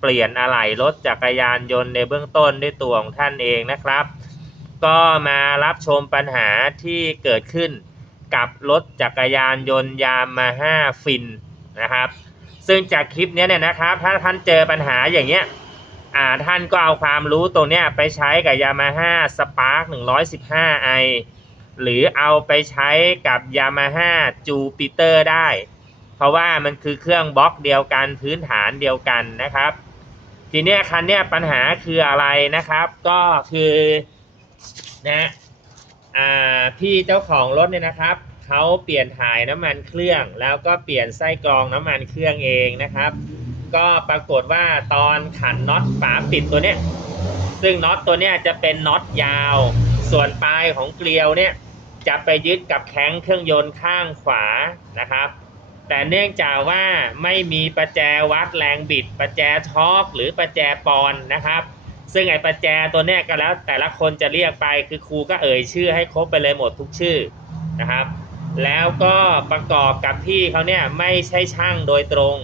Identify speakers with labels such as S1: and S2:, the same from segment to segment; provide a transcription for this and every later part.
S1: เปลี่ยนอะไหล่รถจักรยานยนต์ในเบื้องต้นด้วยตัวของท่านเองนะครับ ก็มารับชมปัญหาที่เกิดขึ้นกับรถจักรยานยนต์ยามาฮ่าฟินนะครับ ซึ่งจากคลิปนี้เนี่ยนะครับ ถ้าท่านเจอปัญหาอย่างเงี้ยอ่าท่านก็เอาความรู้ตรงเนี้ยไปใช้กับ Yamaha Spark 115i หรือเอาไปใช้กับ Yamaha Jupiter ได้ เพราะว่ามันคือเครื่องบล็อกเดียวกันพื้นฐานเดียวกันนะครับ ทีเนี้ยคันเนี้ยปัญหาคืออะไรนะครับ ก็คือนะอ่าพี่เจ้าของรถเนี่ยนะครับเขาเปลี่ยนถ่ายน้ำมันเครื่อง แล้วก็เปลี่ยนไส้กรองน้ำมันเครื่องเองนะครับ ก็ปรากฏว่าตอนขันน็อตฝาปิดตัวเนี้ยซึ่งน็อตตัวเนี้ยจะเป็นน็อตยาว ส่วนปลายของเกลียวเนี่ยจะไปยึดกับแข้งเครื่องยนต์ข้างขวานะครับ แต่เนื่องจากว่าไม่มีประแจวัดแรงบิด ประแจทอร์กหรือประแจปอนนะครับ ซึ่งไอ้ประแจตัวเนี้ยก็แล้ว แต่ละคนจะเรียกไปคือครูก็เอ่ยชื่อให้ครบไปเลยหมดทุกชื่อนะครับ แล้วก็ประกอบกับพี่เขาเนี่ยไม่ใช่ช่างโดยตรง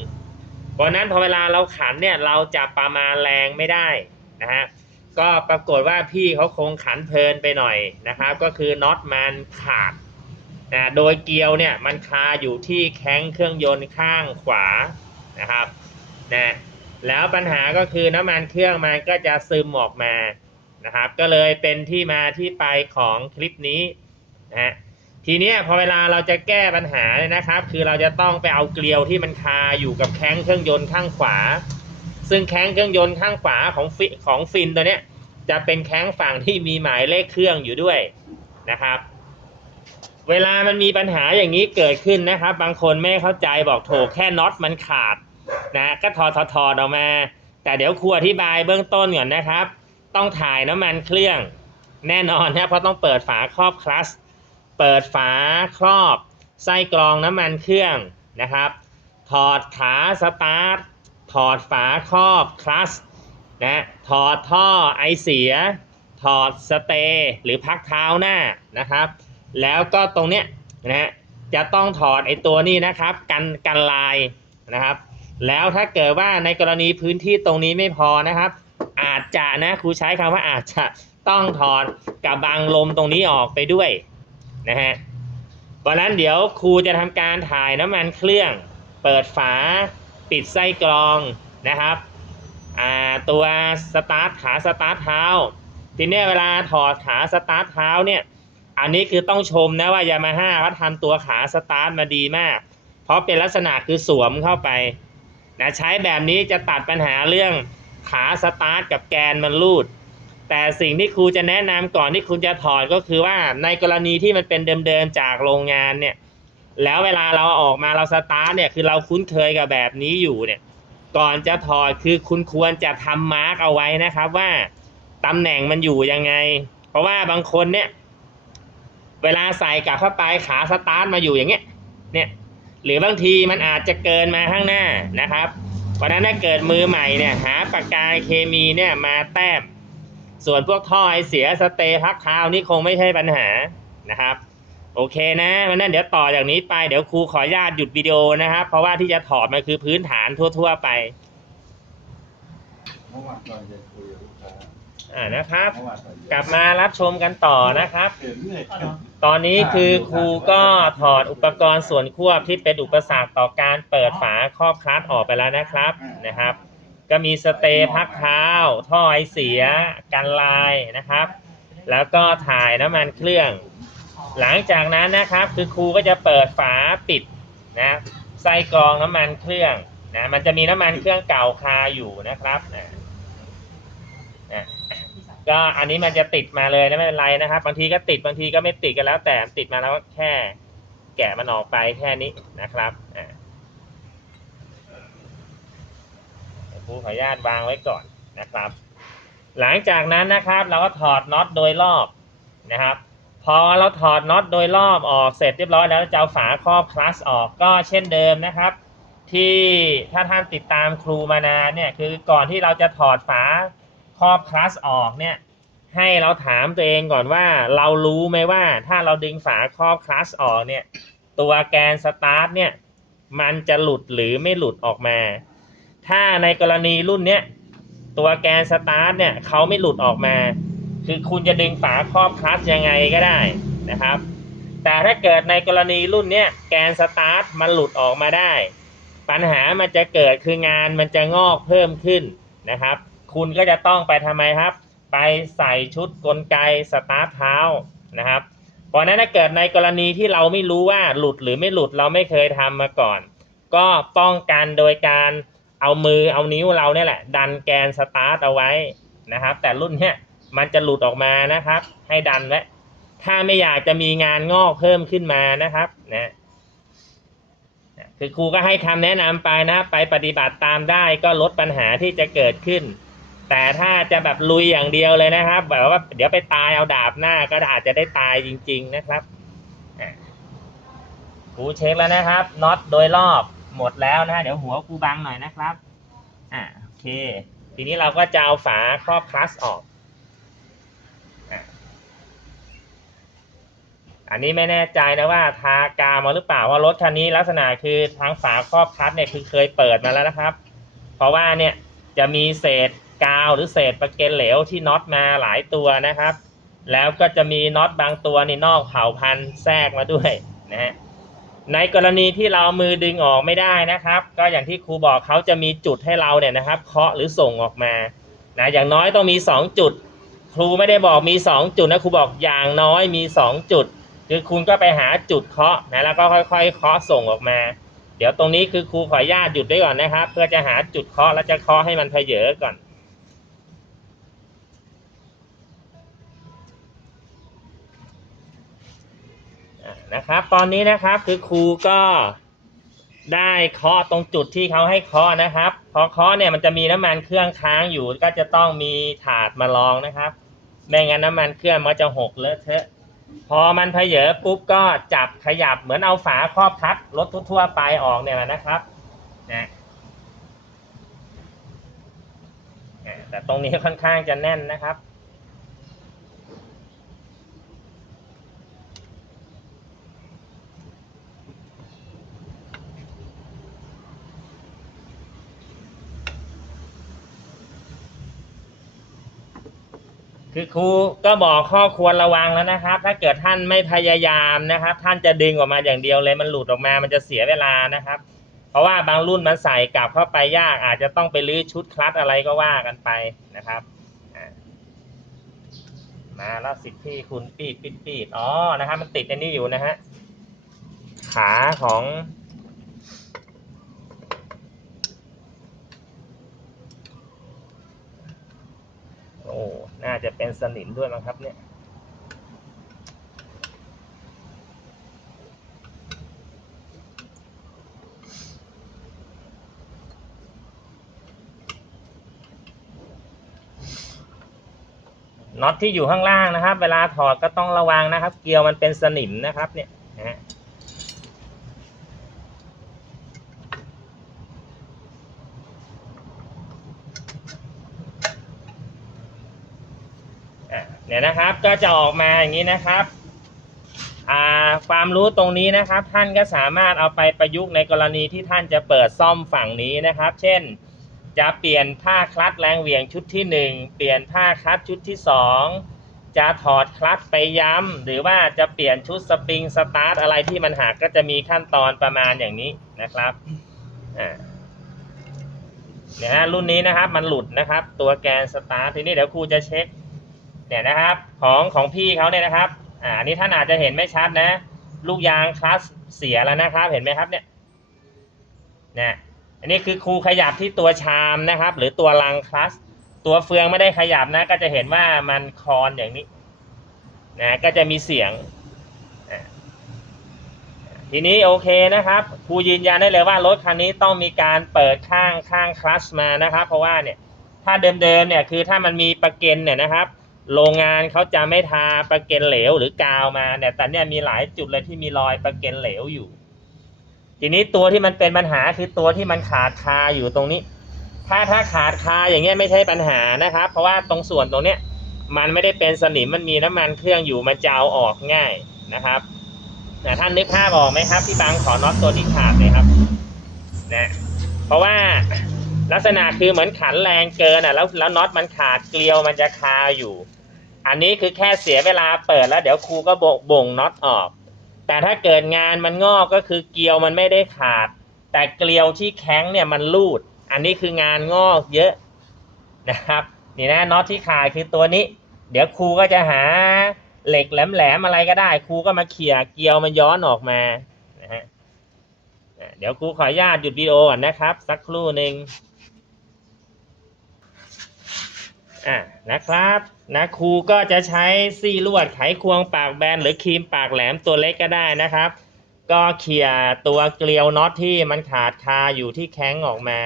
S1: เพราะนั้นพอเวลาเราขันเนี่ยเราจะประมาณแรงไม่ได้นะฮะก็ปรากฏว่าพี่เขาคงขันเพลินไปหน่อยนะครับ ก็คือน็อตมันขาด นะโดยเกลียวเนี่ยมันคาอยู่ที่แข้งเครื่องยนต์ข้างขวานะครับนะแล้วปัญหาก็คือน้ำมันเครื่องมันก็จะซึมออกมานะครับ ก็เลยเป็นที่มาที่ไปของคลิปนี้นะทีนี้พอเวลาเราจะแก้ปัญหาเนี่ยนะครับ คือเราจะต้องไปเอาเกลียวที่มันคาอยู่กับแข้งเครื่องยนต์ข้างขวา ซึ่งแข้งเครื่องยนต์ข้างขวาของฟิของฟินตัวเนี้ยจะเป็นแข้งฝั่งที่มีหมายเลขเครื่องอยู่ด้วยนะครับ เวลามันมีปัญหาอย่างนี้เกิดขึ้นนะครับ บางคนไม่เข้าใจบอกโถแค่น็อตมันขาดนะก็ถอดถอดถอออกมา แต่เดี๋ยวครูอธิบายเบื้องต้นก่อนนะครับ ต้องถ่ายน้ำมันเครื่องแน่นอนนะเพราะต้องเปิดฝาครอบคลัสเปิดฝาครอบ ไส้กรองน้ำมันเครื่องนะครับ ถอดขาสตาร์ทถอดฝาครอบคลัสนะถอดท่อไอเสีย ถอดสเตย์หรือพักเท้าหน้านะครับ แล้วก็ตรงเนี้ยนะฮะจะต้องถอดไอตัวนี้นะครับกันกันลายนะครับ แล้วถ้าเกิดว่าในกรณีพื้นที่ตรงนี้ไม่พอนะครับ อาจจะนะครูใช้คำว่าอาจจะต้องถอดกับบังลมตรงนี้ออกไปด้วยนะฮะวันนั้นเดี๋ยวครูจะทำการถ่ายน้ำมันเครื่อง เปิดฝาปิดไส้กรองนะครับตัวสตาร์ทขาสตาร์ทเท้าทีเนี้ยเวลาถอดขาสตาร์ทเท้าเนี่ย อันนี้คือต้องชมนะว่ายามาฮ่าเขาทำตัวขาสตาร์ทมาดีมาก เพราะเป็นลักษณะคือสวมเข้าไปนะใช้แบบนี้จะตัดปัญหาเรื่องขาสตาร์ทกับแกนมันรูด แต่สิ่งที่ครูจะแนะนำก่อนที่คุณจะถอดก็คือว่าในกรณีที่มันเป็นเดิมๆจากโรงงานเนี่ยแล้วเวลาเราออกมาเราสตาร์ทเนี่ยคือเราคุ้นเคยกับแบบนี้อยู่เนี่ยก่อนจะถอดคือคุณควรจะทำมาร์กเอาไว้นะครับว่าตำแหน่งมันอยู่ยังไง เพราะว่าบางคนเนี่ย เวลาใส่กลับเข้าไปขาสตาร์ทมาอยู่อย่างเงี้ย เนี่ย หรือบางทีมันอาจจะเกินมาข้างหน้านะครับ เพราะนั้นถ้าเกิดมือใหม่เนี่ยหาปากกาเคมีเนี่ยมาแต้ม ส่วนพวกท่อไอเสียสเตย์พักเท้านี่คงไม่ใช่ปัญหานะครับ โอเคนะวันนั้นเดี๋ยวต่อจากนี้ไปเดี๋ยวครูขออนุญาตหยุดวิดีโอนะครับ เพราะว่าที่จะถอดมันคือพื้นฐานทั่ว ๆ ไป
S2: เมื่อวานตอนเย็น
S1: อ่านะครับ
S2: เมื่อวานตอนเย็น
S1: กลับมารับชมกันต่อนะครับ
S2: เห็นเลย
S1: ตอนนี้คือครูก็ถอดอุปกรณ์ส่วนควบที่เป็นอุปสรรคต่อการเปิดฝาครอบคลัตออกไปแล้วนะครับนะครับ ก็มีสเตย์พักเท้าท่อไอเสีย กันลายนะครับ แล้วก็ถ่ายน้ำมันเครื่อง หลังจากนั้นนะครับ คือครูก็จะเปิดฝาปิดนะไส้กรองน้ำมันเครื่องนะมันจะมีน้ำมันเครื่องเก่าคาอยู่นะครับนะนะ ก็อันนี้มันจะติดมาเลยนะไม่เป็นไรนะครับ บางทีก็ติดบางทีก็ไม่ติดกันแล้ว แต่ติดมาแล้วก็แค่แกะมันออกไปแค่นี้นะครับอ่าครูขออนุญาตวางไว้ก่อนนะครับ หลังจากนั้นนะครับเราก็ถอดน็อตโดยรอบนะครับ พอเราถอดน็อตโดยรอบออกเสร็จเรียบร้อยแล้วจะเอาฝาครอบคลัสออกก็เช่นเดิมนะครับ ที่ถ้าท่านติดตามครูมานานเนี่ยคือก่อนที่เราจะถอดฝา อบคลัสออกเนี่ยให้เราถามตัวเองก่อนว่า เรารู้ไหมว่าถ้าเราดึงฝาครอบคลัสออกเนี่ยตัวแกนสตาร์ทเนี่ยมันจะหลุดหรือไม่หลุดออกมา ถ้าในกรณีรุ่นเนี้ยตัวแกนสตาร์ทเนี่ยเขาไม่หลุดออกมา คือคุณจะดึงฝาครอบคลัสยังไงก็ได้นะครับ แต่ถ้าเกิดในกรณีรุ่นเนี้ยแกนสตาร์ทมันหลุดออกมาได้ ปัญหามันจะเกิดคืองานมันจะงอกเพิ่มขึ้นนะครับ คุณก็จะต้องไปทำไมครับ ไปใส่ชุดกลไกสตาร์ทเท้านะครับ เพราะนั้นถ้าเกิดในกรณีที่เราไม่รู้ว่าหลุดหรือไม่หลุดเราไม่เคยทำมาก่อน ก็ป้องกันโดยการเอามือเอานิ้วเราเนี่ยแหละ ดันแกนสตาร์ทเอาไว้นะครับ แต่รุ่นเนี้ยมันจะหลุดออกมานะครับ ให้ดันไว้ถ้าไม่อยากจะมีงานงอกเพิ่มขึ้นมานะครับนะคือครูก็ให้คำแนะนำไปนะไปปฏิบัติตามได้ก็ลดปัญหาที่จะเกิดขึ้น แต่ถ้าจะแบบลุยอย่างเดียวเลยนะครับ แบบว่าเดี๋ยวไปตายเอาดาบหน้าก็อาจจะได้ตายจริง ๆนะครับอะครูเช็คแล้วนะครับน็อตโดยรอบหมดแล้วนะฮะเดี๋ยวหัวครูบังหน่อยนะครับอ่าโอเค ทีนี้เราก็จะเอาฝาครอบคลัสออกอันนี้ไม่แน่ใจนะว่าทากาวมาหรือเปล่าว่ารถคันนี้ลักษณะคือทางฝาครอบคลัสเนี่ยคือเคยเปิดมาแล้วนะครับ เพราะว่าเนี่ยจะมีเศษ กาวหรือเศษประเกนเหลวที่น็อตมาหลายตัวนะครับ แล้วก็จะมีน็อตบางตัวนี่นอกเผาพันธุ์แทรกมาด้วยนะฮะในกรณีที่เรามือดึงออกไม่ได้นะครับ ก็อย่างที่ครูบอกเขาจะมีจุดให้เราเนี่ยนะครับ เคาะหรือส่งออกมานะอย่างน้อยต้องมี 2 จุด ครูไม่ได้บอกมี 2 จุดนะครูบอกอย่างน้อยมี 2 จุด คือคุณก็ไปหาจุดเคาะนะแล้วก็ค่อยๆ เคาะส่งออกมา เดี๋ยวตรงนี้คือครูขออนุญาตหยุดไว้ก่อนนะครับ เพื่อจะหาจุดเคาะแล้วจะเคาะให้มันเพเยอก่อน นะครับ ตอนนี้นะครับคือครูก็ได้เคาะตรงจุดที่เขาให้เคาะนะครับ พอเคาะเนี่ยมันจะมีน้ำมันเครื่องค้างอยู่ ก็จะต้องมีถาดมารองนะครับไม่งั้นน้ำมันเครื่องมันจะหกเลอะเทอะพอมันเพเยอปุ๊บก็จับขยับเหมือนเอาฝาครอบคัดรถทั่วๆไปออกเนี่ยแหละนะครับนะอะแต่ตรงนี้ค่อนข้างจะแน่นนะครับ คือครูก็บอกข้อควรระวังแล้วนะครับ ถ้าเกิดท่านไม่พยายามนะครับ ท่านจะดึงออกมาอย่างเดียวเลยมันหลุดออกมามันจะเสียเวลานะครับ เพราะว่าบางรุ่นมันใส่กลับเข้าไปยาก อาจจะต้องไปรื้อชุดคลัตอะไรก็ว่ากันไปนะครับมาแล้วสิทธิ์ที่คุณปีดปีดปีดอ๋อนะครับ มันติดอันนี้อยู่นะฮะขาของ โอ้ น่าจะเป็นสนิมด้วยมั้งครับเนี่ย น็อตที่อยู่ข้างล่างนะครับ เวลาถอดก็ต้องระวังนะครับ เกลียวมันเป็นสนิมนะครับเนี่ย นะครับ ก็จะออกมาอย่างนี้นะครับความรู้ตรงนี้นะครับ ท่านก็สามารถเอาไปประยุกต์ในกรณีที่ท่านจะเปิดซ่อมฝั่งนี้นะครับ เช่น จะเปลี่ยนผ้าคลัตช์แรงเหวี่ยงชุดที่หนึ่งเปลี่ยนผ้าคลัตช์ชุดที่สองจะถอดคลัตช์ไปย้ำหรือว่าจะเปลี่ยนชุดสปริงสตาร์ทอะไรที่มันหักก็จะมีขั้นตอนประมาณอย่างนี้นะครับเนี่ยฮะรุ่นนี้นะครับมันหลุดนะครับ ตัวแกนสตาร์ททีนี้เดี๋ยวครูจะเช็ค เนี่ยนะครับของของพี่เขาเนี่ยนะครับอ่าอันนี้ท่านอาจจะเห็นไม่ชัดนะ ลูกยางคลัตช์เสียแล้วนะครับ เห็นไหมครับเนี่ยเนี่ยอันนี้คือครูขยับที่ตัวชามนะครับ หรือตัวรังคลัสตัวเฟืองไม่ได้ขยับนะ ก็จะเห็นว่ามันคลอนอย่างนี้นะก็จะมีเสียงทีนี้โอเคนะครับครูยืนยันได้เลยว่ารถคันนี้ต้องมีการเปิดข้างข้างคลัสมานะครับ เพราะว่าเนี่ยถ้าเดิมๆเนี่ยคือถ้ามันมีประเก็นเนี่ยนะครับ โรงงานเขาจะไม่ทาประเกนเหลวหรือกาวมาเนี่ยแต่เนี่ยมีหลายจุดเลยที่มีรอยประเกนเหลวอยู่ ทีนี้ตัวที่มันเป็นปัญหาคือตัวที่มันขาดคาอยู่ตรงนี้ ถ้าถ้าขาดคาอย่างเงี้ยไม่ใช่ปัญหานะครับ เพราะว่าตรงส่วนตรงเนี้ยมันไม่ได้เป็นสนิมมันมีน้ำมันเครื่องอยู่มันจะเอาออกง่ายนะครับนะท่านนึกภาพออกไหมครับ พี่บางขอน็อตตัวที่ขาดเลยครับนะเพราะว่า ลักษณะคือเหมือนขันแรงเกินอะแล้วแล้วน็อตมันขาดเกลียวมันจะคาอยู่ อันนี้คือแค่เสียเวลาเปิดแล้วเดี๋ยวครูก็บกบ่งน็อตออก แต่ถ้าเกิดงานมันงอกก็คือเกลียวมันไม่ได้ขาด แต่เกลียวที่แข็งเนี่ยมันรูด อันนี้คืองานงอกเยอะนะครับนี่นะน็อตที่ขาดคือตัวนี้ เดี๋ยวครูก็จะหาเหล็กแหลมๆอะไรก็ได้ครูก็มาเขี่ยเกลียวมันย้อนออกมานะฮะอะเดี๋ยวครูขออนุญาตหยุดวิดีโอก่อนนะครับ สักครู่หนึ่ง อะนะครับนะครูก็จะใช้ซี่ลวดไขควงปากแบนหรือครีมปากแหลมตัวเล็กก็ได้นะครับ ก็เขี่ยตัวเกลียวน็อตที่มันขาดคาอยู่ที่แข้งออกมา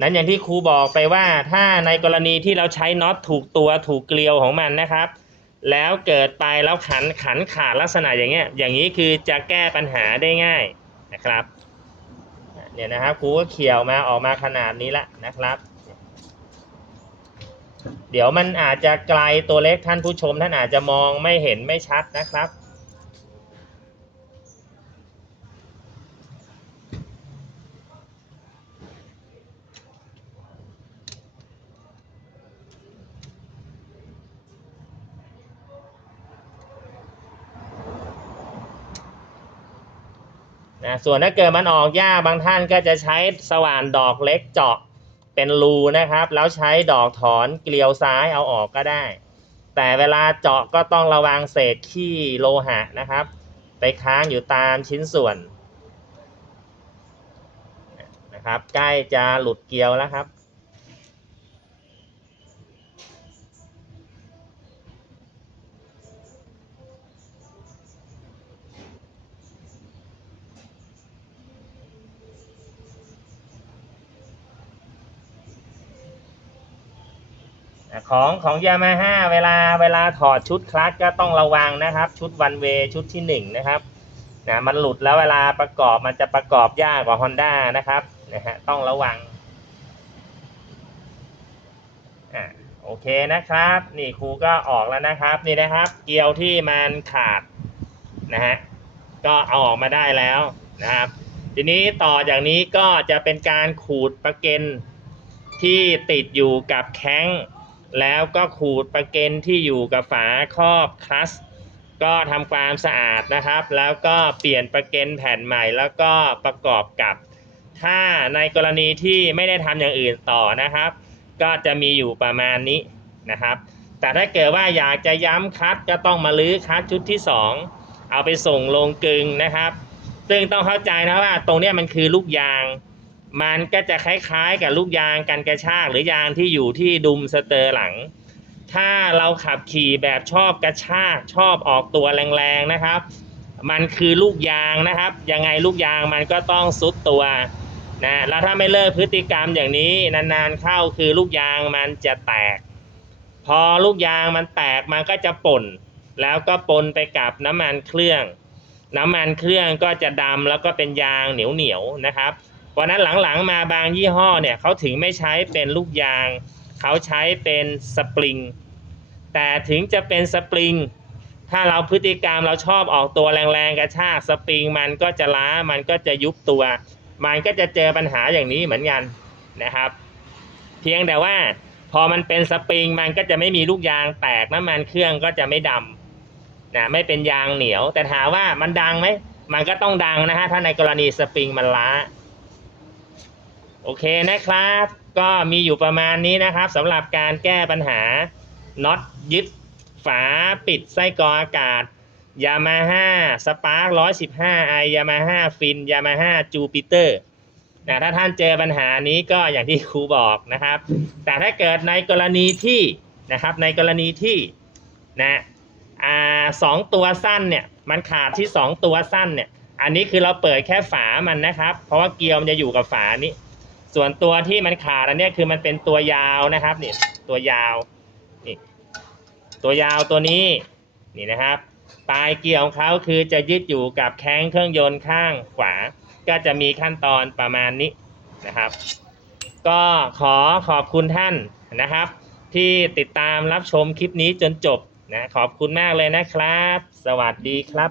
S1: นั้นอย่างที่ครูบอกไปว่าถ้าในกรณีที่เราใช้น็อตถูกตัวถูกเกลียวของมันนะครับ แล้วเกิดไปแล้วขันขันขาดลักษณะอย่างเงี้ยอย่างนี้คือจะแก้ปัญหาได้ง่ายนะครับเนี่ยนะครับครูก็เขี่ยวมาออกมาขนาดนี้ละนะครับ เดี๋ยวมันอาจจะไกลตัวเล็กท่านผู้ชม ท่านอาจจะมองไม่เห็นไม่ชัดนะครับ นะส่วนถ้าเกิดมันออกยากบางท่านก็จะใช้สว่านดอกเล็กเจาะ เป็นรูนะครับ แล้วใช้ดอกถอนเกลียวซ้ายเอาออกก็ได้ แต่เวลาเจาะก็ต้องระวังเศษขี้โลหะนะครับ ไปค้างอยู่ตามชิ้นส่วนนะครับ ใกล้จะหลุดเกลียวแล้วครับ ของของยามาฮ่าเวลาเวลาถอดชุดคลัตช์ก็ต้องระวังนะครับ ชุดวันเวชุดที่หนึ่งนะครับนะมันหลุดแล้วเวลาประกอบมันจะประกอบยากกว่า Honda นะครับนะฮะต้องระวังอะโอเคนะครับ นี่ครูก็ออกแล้วนะครับ นี่นะครับ เกลียวที่มันขาดนะฮะก็เอาออกมาได้แล้วนะครับ ทีนี้ต่อจากนี้ก็จะเป็นการขูดประเก็นที่ติดอยู่กับแข้ง แล้วก็ขูดประเก็นที่อยู่กับฝาครอบคลัสก็ทำความสะอาดนะครับ แล้วก็เปลี่ยนประเก็นแผ่นใหม่ แล้วก็ประกอบกับ ถ้าในกรณีที่ไม่ได้ทำอย่างอื่นต่อนะครับ ก็จะมีอยู่ประมาณนี้นะครับ แต่ถ้าเกิดว่าอยากจะย้ำคัดก็ต้องมาลื้อคัดชุดที่ 2 เอาไปส่งลงกึงนะครับ ซึ่งต้องเข้าใจนะว่าตรงนี้มันคือลูกยาง มันก็จะคล้ายๆกับลูกยางกันกระชากหรือยางที่อยู่ที่ดุมสเตอร์หลัง ถ้าเราขับขี่แบบชอบกระชากชอบออกตัวแรงๆนะครับ มันคือลูกยางนะครับ ยังไงลูกยางมันก็ต้องซุดตัวนะแล้วถ้าไม่เลิกพฤติกรรมอย่างนี้นานๆเข้าคือลูกยางมันจะแตก พอลูกยางมันแตกมันก็จะป่น แล้วก็ปนไปกับน้ำมันเครื่อง น้ำมันเครื่องก็จะดำแล้วก็เป็นยางเหนียวๆนะครับ เพราะนั้นหลังๆมาบางยี่ห้อเนี่ยเขาถึงไม่ใช้เป็นลูกยาง เขาใช้เป็นสปริง แต่ถึงจะเป็นสปริง ถ้าเราพฤติกรรมเราชอบออกตัวแรงๆกระชากสปริงมันก็จะล้ามันก็จะยุบตัว มันก็จะเจอปัญหาอย่างนี้เหมือนกันนะครับ เพียงแต่ว่าพอมันเป็นสปริงมันก็จะไม่มีลูกยางแตกน้ำมันเครื่องก็จะไม่ดำนะไม่เป็นยางเหนียว แต่ถามว่ามันดังไหมมันก็ต้องดังนะฮะถ้าในกรณีสปริงมันล้า โอเคนะครับ ก็มีอยู่ประมาณนี้นะครับสำหรับการแก้ปัญหาน็อตยึดฝาปิดไส้กรองอากาศยามาฮ่าสปาร์คร้อยสิบห้าไอยามาฮ่าฟินยามาฮ่าจูปิเตอร์นะถ้าท่านเจอปัญหานี้ก็อย่างที่ครูบอกนะครับ แต่ถ้าเกิดในกรณีที่นะครับในกรณีที่นะอ่าสองตัวสั้นเนี่ยมันขาดที่สองตัวสั้นเนี่ยอันนี้คือเราเปิดแค่ฝามันนะครับ เพราะว่าเกลียวมันจะอยู่กับฝานี้ ส่วนตัวที่มันขาดอันนี้คือมันเป็นตัวยาวนะครับนี่ตัวยาวนี่ตัวยาวตัวนี้นี่นะครับ ปลายเกี่ยวของเขาคือจะยึดอยู่กับแข้งเครื่องยนต์ข้างขวา ก็จะมีขั้นตอนประมาณนี้นะครับ ก็ขอขอบคุณท่านนะครับ ที่ติดตามรับชมคลิปนี้จนจบนะขอบคุณมากเลยนะครับ สวัสดีครับ